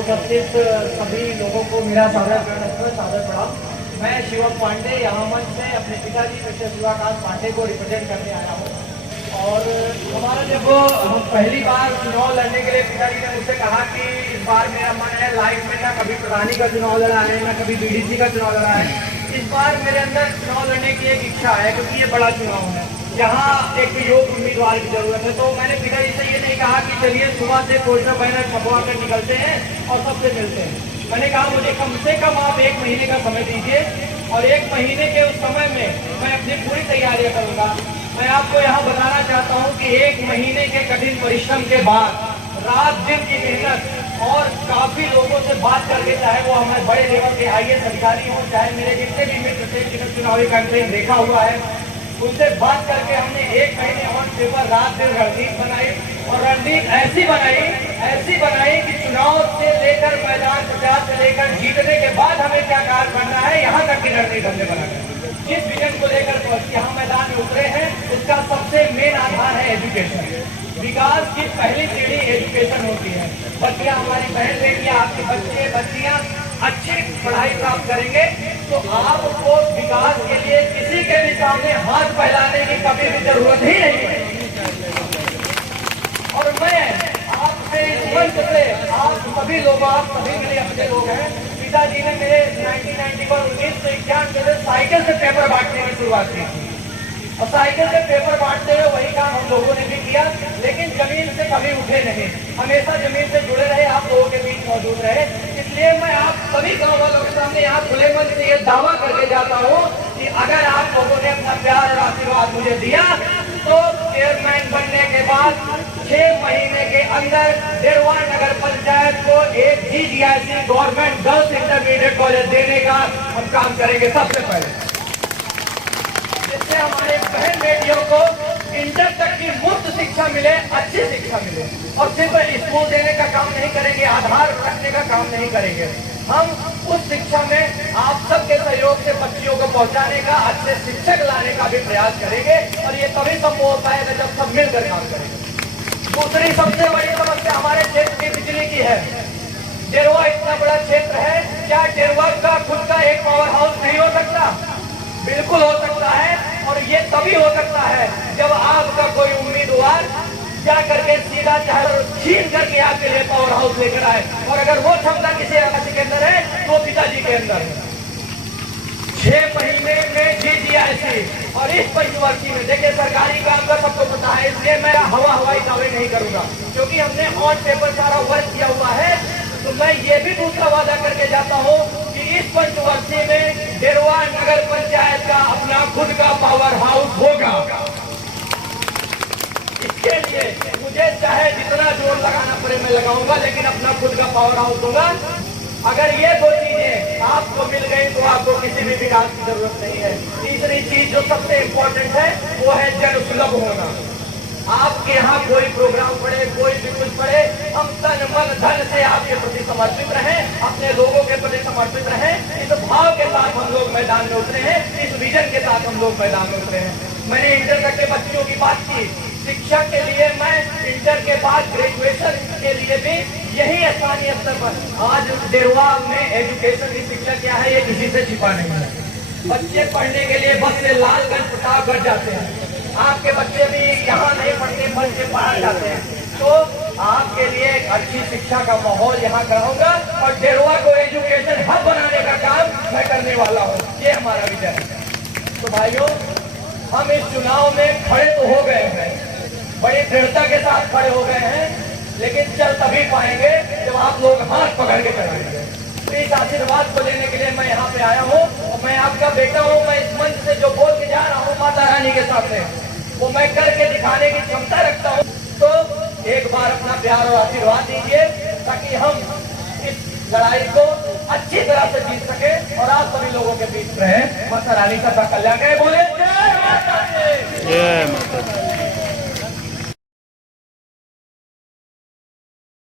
उपस्थित सभी लोगों को मेरा सादर प्रणाम। मैं शिवम पांडे यहाँ मंच से अपने पिताजी मिस्टर शिवाकांत पांडे को रिप्रेजेंट करने आया हूँ। और हमारा जब हम पहली बार चुनाव लड़ने के लिए पिताजी ने मुझसे कहा कि इस बार मेरा मन है लाइफ में ना कभी प्रधानी का चुनाव लड़ा है ना कभी बीडीसी का चुनाव लड़ा है, इस बार मेरे अंदर चुनाव लड़ने की एक इच्छा है क्योंकि ये बड़ा चुनाव है, यहाँ एक योग्य उम्मीदवार की जरूरत है। तो मैंने पिताजी से ये नहीं कहा कि चलिए सुबह से पोस्टर बैनर छपवा कर निकलते हैं और सबसे मिलते हैं। मैंने कहा मुझे कम से कम आप 1 महीने का समय दीजिए और 1 महीने के उस समय में मैं अपनी पूरी तैयारियां करूंगा। मैं आपको यहाँ बताना चाहता हूँ कि 1 महीने के कठिन परिश्रम के बाद रात दिन की मेहनत और काफी लोगों से बात करके, चाहे वो हमारे बड़े लेवल के IAS अधिकारी हों, चाहे मेरे जितने भी मित्र थे जिन्होंने चुनावी कैंपेन देखा हुआ है, उनसे बात करके हमने 1 महीने ऑन पेपर रात दिन रणनीति बनाई और रणनीति ऐसी बनाई कि चुनाव से लेकर मैदान प्रचार से लेकर जीतने के बाद हमें क्या कार्य करना है, यहाँ तक की रणनीति हमने बनाई। जिस विजन को लेकर यहाँ मैदान में उतरे हैं उसका सबसे मेन आधार है एजुकेशन। विकास की पहली सीढ़ी एजुकेशन होती है। बच्चियां, हमारी बहन बेटियां, आपके बच्चे बच्चियां अच्छी पढ़ाई प्राप्त करेंगे तो आपको विकास के लिए किसी के भी सामने हाथ फैलाने की कभी भी जरूरत ही नहीं है। और मैं आपसे इस मंच से आप सभी लोग, आप सभी मेरे अपने लोग हैं। पिताजी ने मेरे 1991 से साइकिल से पेपर बांटने की शुरुआत की थी और साइकिल से पेपर बांटते हुए वही काम हम लोगों ने भी किया, लेकिन जमीन से कभी उठे नहीं, हमेशा जमीन से जुड़े रहे, आप लोगों के बीच मौजूद रहे। इसलिए मैं आप सभी गाँव वालों के सामने यहाँ खुले मन से ये दावा करके जाता हूँ कि अगर आप लोगों ने अपना प्यार और आशीर्वाद मुझे दिया तो चेयरमैन बनने के बाद 6 महीने के अंदर डेरवा नगर पंचायत को एक GGIC government girls intermediate college देने का हम काम करेंगे सबसे पहले, जिससे हमारे बहन बेटियों को इंटर तक की मुफ्त शिक्षा मिले, अच्छी शिक्षा मिले। और सिर्फ स्कूल देने का काम नहीं करेंगे, आधार रखने का काम नहीं करेंगे, हम उस शिक्षा में आप सबके सहयोग से बच्चियों को पहुंचाने का, अच्छे शिक्षक लाने का भी प्रयास करेंगे और ये तभी संभव हो पाएगा जब सब मिलकर काम करेंगे। दूसरी सबसे बड़ी समस्या हमारे क्षेत्र की बिजली की है। डेरवा इतना बड़ा क्षेत्र है, क्या डेरवा का खुद का एक पावर हाउस नहीं हो सकता? बिल्कुल हो सकता है और ये तभी हो सकता है जब आपका कोई उम्मीदवार जा करके सीधा चाहे छीन करके आपके लिए पावर हाउस लेकर आए, और अगर वो क्षमता किसी राज्य के अंदर है तो पिताजी के अंदर है। 6 महीने में GGIC और इस पंचवर्षीय में देखिए सरकारी काम का सबको पता है, इसलिए मैं हवाई दावे नहीं करूंगा क्योंकि हमने ऑन पेपर सारा वर्क किया हुआ है। तो मैं ये भी दूसरा वादा करके जाता हूँ कि इस पंचवर्षीय में डेरवा नगर पंचायत का अपना खुद का पावर हाउस होगा। इसके लिए मुझे चाहे जितना जोर लगाना पड़े मैं लगाऊंगा, लेकिन अपना खुद का पावर हाउस होगा। अगर ये 2 चीजें आपको मिल गई तो आपको किसी भी विकास की जरूरत नहीं है। तीसरी चीज जो सबसे इम्पोर्टेंट है वो है जन सुलभ होना। आपके यहाँ कोई प्रोग्राम पड़े, कोई भी कुछ पड़े, हम तन मन धन से आपके प्रति समर्पित रहें, अपने लोगों के प्रति समर्पित रहें। इस भाव के साथ हम लोग मैदान में उतरे हैं, इस विजन के साथ हम लोग मैदान में उतरे हैं। मैंने इंटर तक के बच्चों की बात की, शिक्षा के लिए मैं इंटर के बाद ग्रेजुएशन के लिए भी यही स्थानीय स्तर पर आज डेरवा में एजुकेशन की शिक्षा क्या है ये किसी से छिपा नहीं है। बच्चे पढ़ने के लिए बस से लालगंज प्रतापगढ़ जाते हैं, आपके बच्चे भी यहाँ नहीं पढ़ते, बस से बाहर जाते हैं। तो आपके लिए एक अच्छी शिक्षा का माहौल यहाँ कराऊंगा और डेरवा को एजुकेशन हब बनाने का काम मैं करने वाला हूँ, ये हमारा विजन है। तो भाइयों, हम इस चुनाव में खड़े तो हो गए हैं, बड़ी दृढ़ता के साथ खड़े हो गए हैं, लेकिन चल तभी पाएंगे जब आप लोग हाथ पकड़ के चलाएंगे। तो इस आशीर्वाद को लेने के लिए मैं यहाँ पे आया हूँ और मैं आपका बेटा हूँ। मैं इस मंच से जो बोल के जा रहा हूँ माता रानी के सामने, वो मैं करके दिखाने की क्षमता रखता हूँ। तो एक बार अपना प्यार और आशीर्वाद दीजिए ताकि हम इस लड़ाई को अच्छी तरह से जीत सके और आप सभी लोगों के बीच रहे। माता रानी सबका कल्याण करे। बोले जय माता दी।